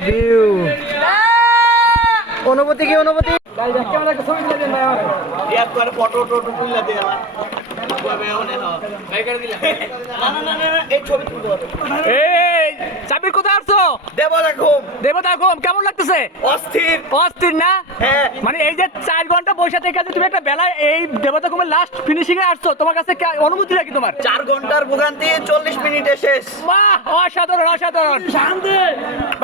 View. অনুভূতি কি অনুভূতি? চাবির কোথায় আসছো দেবতা ঘুম কেমন লাগতেছে? অস্থির। অস্থির না? হ্যাঁ। মানে এই যে চার ঘণ্টা বসে থেকে তুমি একটা বেলায় এই দেবতা ঘুমের লাস্ট ফিনিশিং এ আসছো তোমার কাছে অনুভূতি নাকি তোমার? চার ঘণ্টার ভোগান্তি চল্লিশ মিনিটে শেষ। বাহ অসাধারণ অসাধারণ।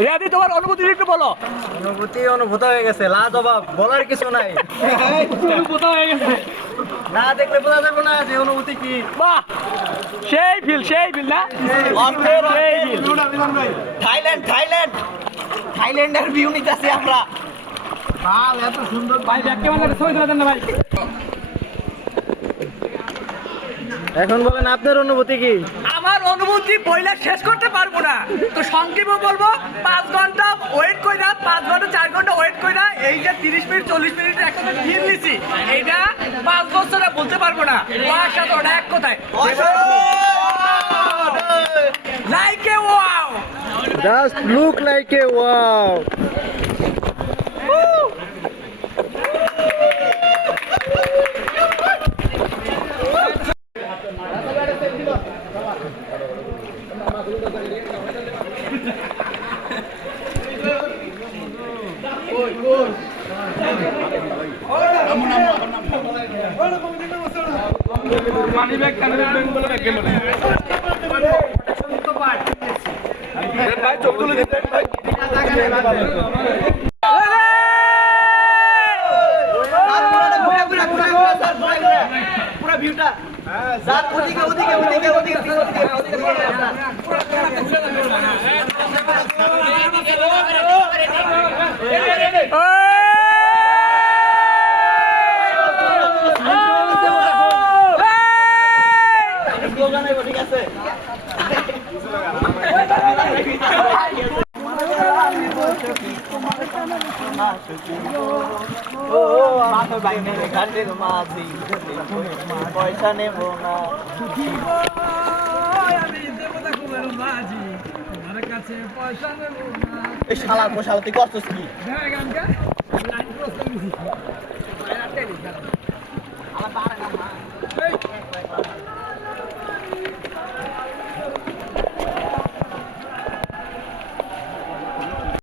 রিয়াদি তোমার অনুভূতি একটু বলো। অনুভূতি অনুভূত হয়ে গেছে লাজবাব বলার কিছু নাই। না দেখলে বোঝা যাবে না যে অনুভূতি কি। বাহ সেই ফিল সেই ফিল না? সেই ফিল থাইল্যান্ড থাইল্যান্ড। থাইল্যান্ডের ভিউ নিতেছি আমরা। এখন বলেন আপনার অনুভূতি কি? অনুভূতি বইলে শেষ করতে পারব না। তো সংক্ষেপে বলব, পাঁচ ঘণ্টা ওয়েট কইরা, পাঁচ ঘণ্টা, চার ঘণ্টা ওয়েট কইরা, এই যে তিরিশ মিনিট, চল্লিশ মিনিট একটা ফিল নিছি, এইটা পাঁচ বছরে বলতে পারব না। অসাধারণ এক কথায়। Like a wow just look like a wow পুরো ভিউটা স্যার ওদিকে ওদিকে ওদিকে ওদিকে ওদিকে ওদিকে ঠিক আছে ও মাথা বাইনে ঘাটের মাঝি পয়সা নেব না এই শালা পোশালা তুই করছিস কি? আমার